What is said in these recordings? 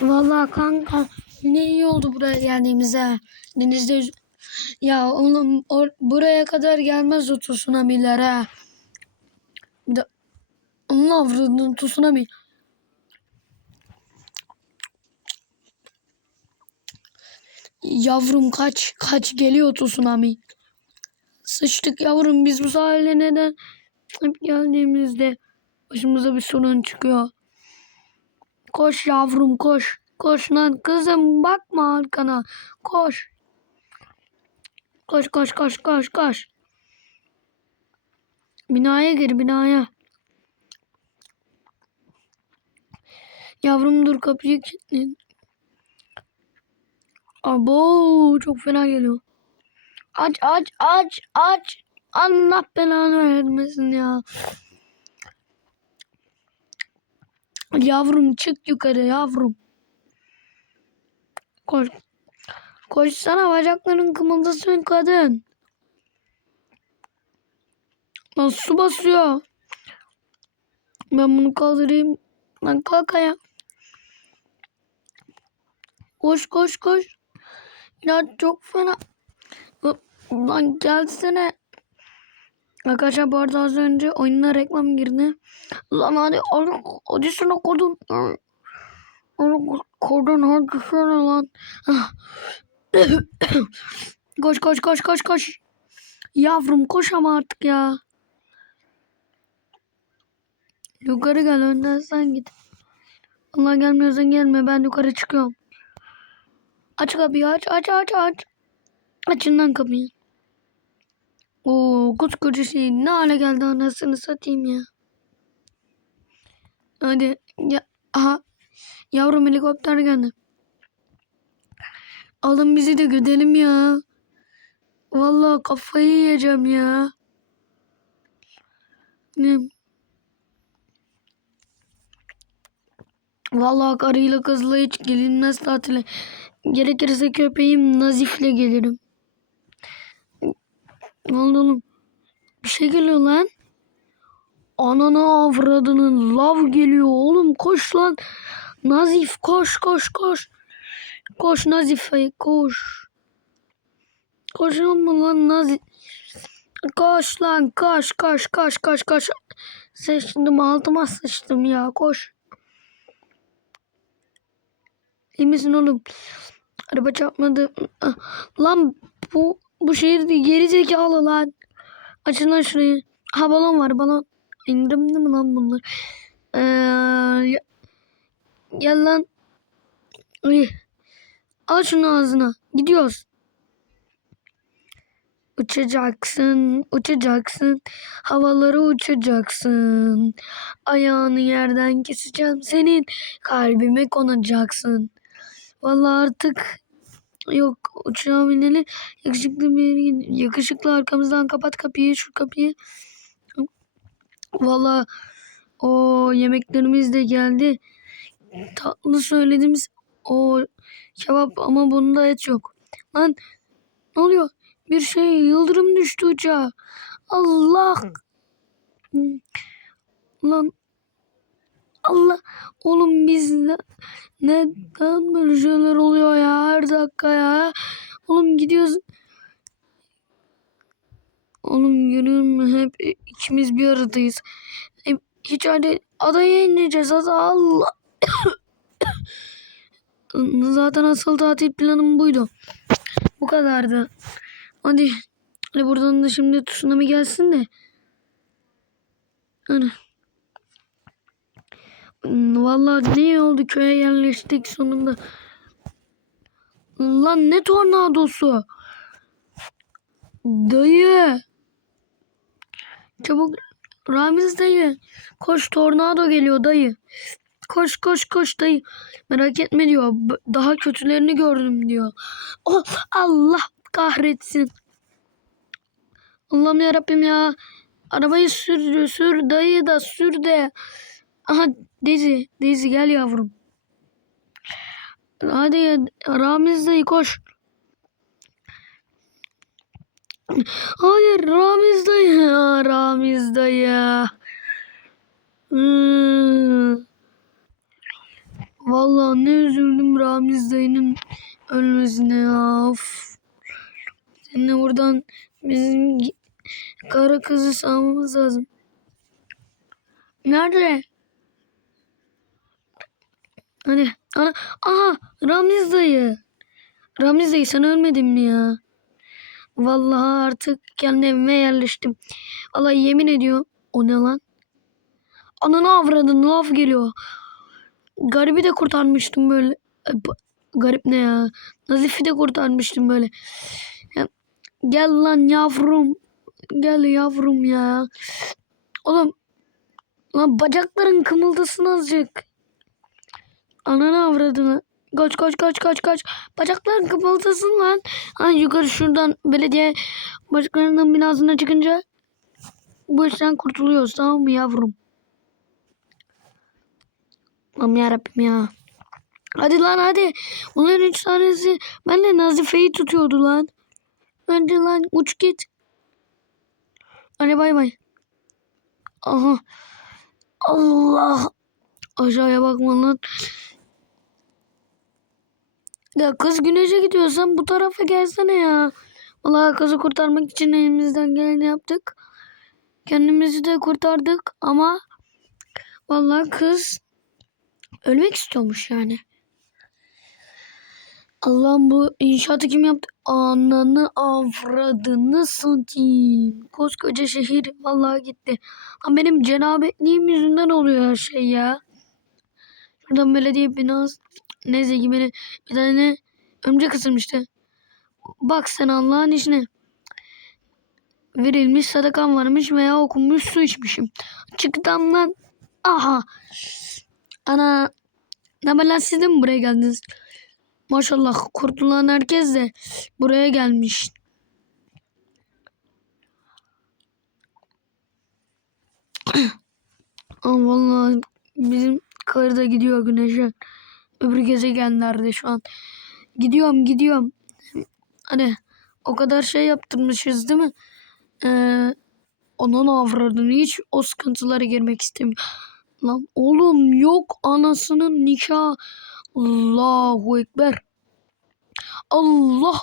Vallahi kanka ne iyi oldu buraya geldiğimizde. Denizde ya oğlum or- buraya kadar gelmez o tsunami'ler ha. Bir de Allah avradın tsunami. Yavrum kaç kaç geliyor tsunami. Sıçtık yavrum biz bu sahile neden hep geldiğimizde başımıza bir sorun çıkıyor. Koş yavrum koş. Koş lan kızım bakma arkana. Koş. Koş koş koş koş koş. Binaya gir binaya. Yavrum dur kapıyı kilitleyin. Abo çok fena geliyor. Aç aç aç aç. Allah belanı vermesin ya. Yavrum çık yukarı yavrum. Koş. Koşsana bacakların kımıldasın kadın. Lan su basıyor. Ben bunu kaldırayım. Lan kalk ayağa. Koş koş koş. Ya çok fena. Lan gelsene. Arkadaşlar bu arada az önce oyununa reklam girdi. Lan hadi hadi, şuna kodun. Kodun hadi şuna lan. koş koş koş koş koş. Yavrum koş ama artık ya. Yukarı gel önden sen git. Allah gelmiyorsan gelme ben yukarı çıkıyorum. Aç kapıyı aç aç aç aç. Açın lan kapıyı. Oo koskoca şey ne hale geldi anasını satayım ya. Hadi ya aha yavrum helikopter geldi. Alın bizi de gidelim ya. Vallahi kafayı yiyeceğim ya. Ne? Vallahi karıyla kızla hiç gelinmez tatile. Gerekirse köpeğim Nazif'le gelirim. Ne oğlum? Bir şey geliyor lan. Ananı avradının lav geliyor oğlum koş lan. Nazif koş koş koş. Koş Nazif koş. Koşuyor mu lan Nazif? Koş lan koş koş koş koş koş. Sıçtım altıma sıçtım ya koş. İyi misin oğlum? Araba çarpmadı. Ah, Lan bu bu şehirde geri zekalı lan. Açın lan şurayı. Ha balon var balon. İndirimli mi lan bunlar? Ee, gel lan. Al şunu ağzına. Gidiyoruz. Uçacaksın, uçacaksın, havaları uçacaksın. Ayağını yerden keseceğim senin, kalbime konacaksın. Vallahi artık yok uçağa bineli yakışıklı bir yakışıklı arkamızdan kapat kapıyı şu kapıyı. Vallahi o yemeklerimiz de geldi. Tatlı söylediğimiz o kebap ama bunda et yok. Lan ne oluyor? Bir şey yıldırım düştü uçağa. Allah. Lan Allah. Oğlum biz ne, neden böyle şeyler oluyor ya her dakika ya. Oğlum gidiyoruz. Oğlum görüyor musun hep ikimiz bir aradayız. Hep, hiç hadi adaya ineceğiz ada Allah. Zaten asıl tatil planım buydu. Bu kadardı. Hadi. Hadi buradan da şimdi tsunami gelsin de. Hani. Vallahi ne oldu köye yerleştik sonunda. Lan ne tornadosu? Dayı. Çabuk Ramiz dayı. Koş tornado geliyor dayı. Koş koş koş dayı. Merak etme diyor. Daha kötülerini gördüm diyor. Oh Allah kahretsin. Allah'ım yarabbim ya. Arabayı sür sür dayı da sür de. Aha Dezi. Dezi gel yavrum. Hadi ya, Ramiz dayı koş. Hayır Ramiz dayı. Ramiz dayı. Hmm. Vallahi ne üzüldüm Ramiz dayının ölmesine ya. Of. Seninle buradan bizim kara kızı sağmamız lazım. Nerede? Hani ana aha Ramiz dayı. Ramiz dayı sen ölmedin mi ya? Vallahi artık kendi evime yerleştim. Allah yemin ediyor. O ne lan? Ananı avradın laf geliyor. Garibi de kurtarmıştım böyle. E, Garip ne ya? Nazif'i de kurtarmıştım böyle. Gel lan yavrum. Gel yavrum ya. Oğlum. Lan bacakların kımıldasın azıcık. Ananı avradını. Kaç kaç kaç kaç kaç. Bacakların kımıldasın lan. Ha yukarı şuradan belediye başkanının binasına çıkınca bu işten kurtuluyoruz tamam mı yavrum? Aman yarabbim ya. Hadi lan hadi. Bunların üç tanesi benle Nazife'yi tutuyordu lan. Hadi lan uç git. Hadi bay bay. Aha. Allah. Aşağıya bakma. Ya kız güneşe gidiyorsan bu tarafa gelsene ya. Vallahi kızı kurtarmak için elimizden geleni yaptık. Kendimizi de kurtardık ama vallahi kız ölmek istiyormuş yani. Allah'ım bu inşaatı kim yaptı? Ananı avradını satayım. Koskoca şehir vallahi gitti. Ama benim cenabetliğim yüzünden oluyor her şey ya. Şuradan belediye binası. Neyse ki beni bir tane örümcek ısırmıştı. Bak sen Allah'ın işine. Verilmiş sadakam varmış veya okunmuş su içmişim. Çıktım lan. Aha. Ana. Ne haber siz de mi buraya geldiniz? Maşallah kurtulan herkes de buraya gelmiş. Ama vallahi bizim karı da gidiyor güneşe. Öbür gezegenlerde şu an. Gidiyorum gidiyorum. Hani o kadar şey yaptırmışız değil mi? Ee, onun avradını hiç o sıkıntılara girmek istemiyorum. Lan oğlum yok anasının nikah. Allahu Ekber. Allah.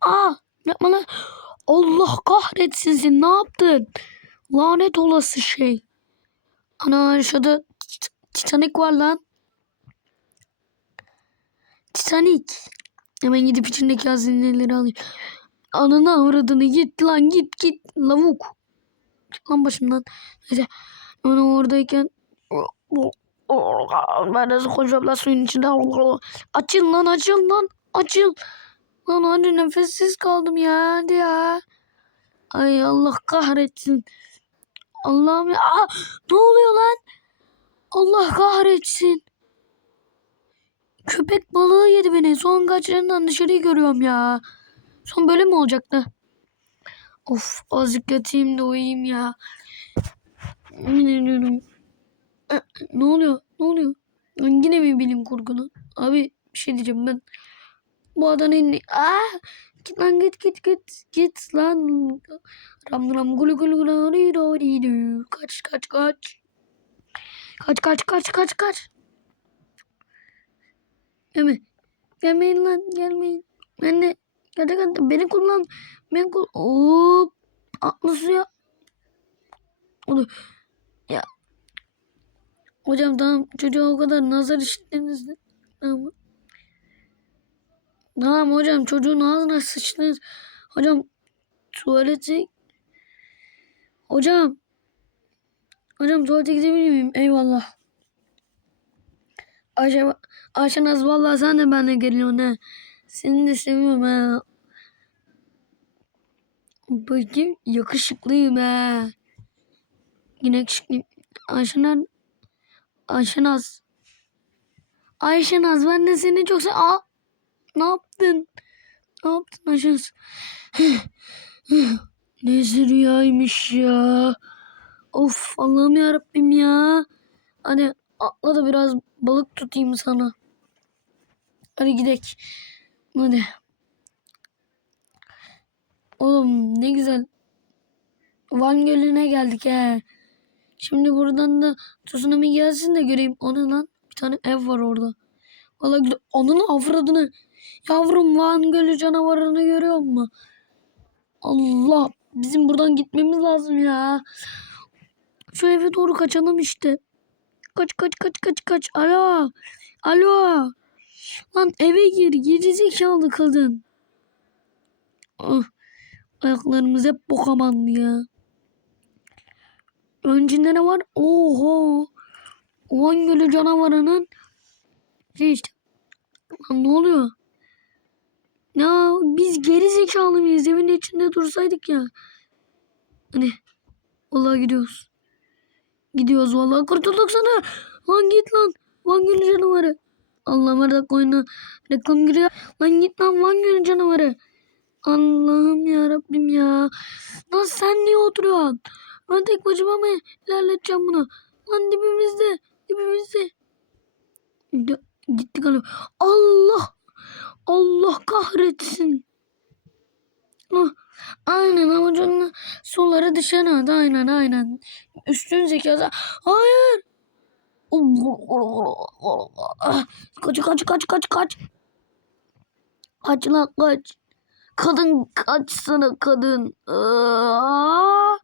Aa yapma lan. Allah kahretsin seni ne yaptın? Lanet olası şey. Ana Tit- Titanic var lan. Titanic. Hemen gidip içindeki hazineleri alayım. Ananı avradını git lan git git lavuk. Git lan başımdan. Neyse. Ben oradayken ben nasıl koşacağım lan suyun içinde. Açıl lan açıl lan açıl. Lan hadi nefessiz kaldım ya hadi ya. Ay Allah kahretsin. Allah'ım ya. Aa, ne oluyor lan? Allah kahretsin. Köpek balığı yedi beni. Son kaçlarından dışarıyı görüyorum ya. Son böyle mi olacaktı? Of azıcık yatayım da uyuyayım ya. Eh, Ne oluyor? Ne oluyor? Yine mi bilim kurgulu? Abi bir şey diyeceğim ben. Bu adanın... Aa! Git lan git git git. Git lan. Ram ram gulu gulu gulu. Kaç kaç kaç. Kaç kaç kaç kaç kaç. Gelme. Gelmeyin lan gelmeyin. Ben de gerçekten beni kullan. Beni kullan. Hop. Atla suya. Oldu. Ya. Hocam tamam çocuğa o kadar nazar işittiniz. Tamam. Tamam hocam çocuğun ağzına sıçtınız. Hocam tuvalete Hocam Hocam tuvalete gidebilir miyim? Eyvallah. Ayşe, Ayşe Naz vallahi sen de benimle geliyorsun ha. Seni de seviyorum ha. Bakayım yakışıklıyım ha. Yine yakışıklıyım. Ayşe Naz. Ayşe Naz. Ayşe Naz ben de seni çok sev... Aa! Ne yaptın? Ne yaptın Ayşe Naz? ne rüyaymış ya. Of Allah'ım ya Rabbim ya. Hadi atla da biraz balık tutayım sana. Hadi gidelim. Hadi. Oğlum ne güzel. Van Gölü'ne geldik he. Şimdi buradan da tsunami gelsin de göreyim. O ne lan? Bir tane ev var orada. Vallahi güzel. Onun avradını. Yavrum Van Gölü canavarını görüyor musun? Allah. Bizim buradan gitmemiz lazım ya. Şu eve doğru kaçalım işte. Kaç kaç kaç kaç kaç. Alo. Alo. Lan eve gir. Geri zekalı kadın. Ah, ayaklarımız hep bokamandı ya. Önce ne var? Oho. Van Gölü canavarının şey işte. Lan ne oluyor? Ya biz geri zekalı mıyız? Evin içinde dursaydık ya. Hani vallahi gidiyoruz. Gidiyoruz vallahi. Kurtulduk sana. Lan git lan. Van Gölü canavarı. Allah'ım arada koyuna reklam giriyor. Lan git lan Van Gölü canavarı. Allah'ım ya Rabbim ya. Lan sen niye oturuyorsun? Ben tek başıma mı ilerleteceğim bunu? Lan dibimizde. Dibimizde. Gitti galiba. Allah. Allah kahretsin. Ah, aynen avucunun suları dışarı at. Aynen aynen. Üstün zekası. Hayır. Ah, Kaç kaç kaç kaç kaç. Kaç lan kaç. Kadın kaçsana kadın. Aa!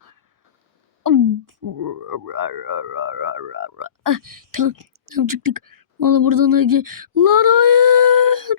Ah, Tamam, tamam çıktık. Valla buradan da Lan hayır.